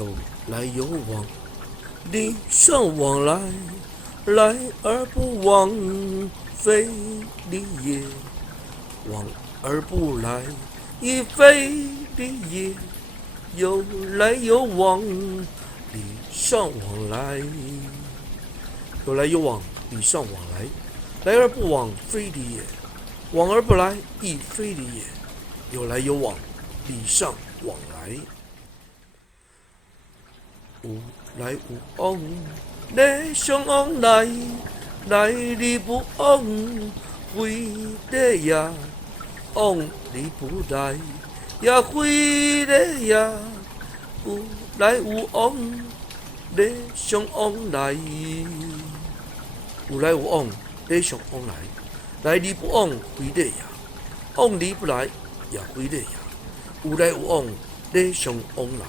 有来有往，礼尚往来，来而不往，非礼也；往而不来，亦非礼也。有来有往，礼尚往来。有来有往，礼尚往来，来而不往，非礼也；往而不来，亦非礼也。有来有往，礼尚往来。有来有往，礼尚往来，来而不往，非礼也；往而不来，也非礼也。有来有往，礼尚往来。有来有往，礼尚往来，来而不往，非礼也；往而不来，也非礼也。有来有往，礼尚往来。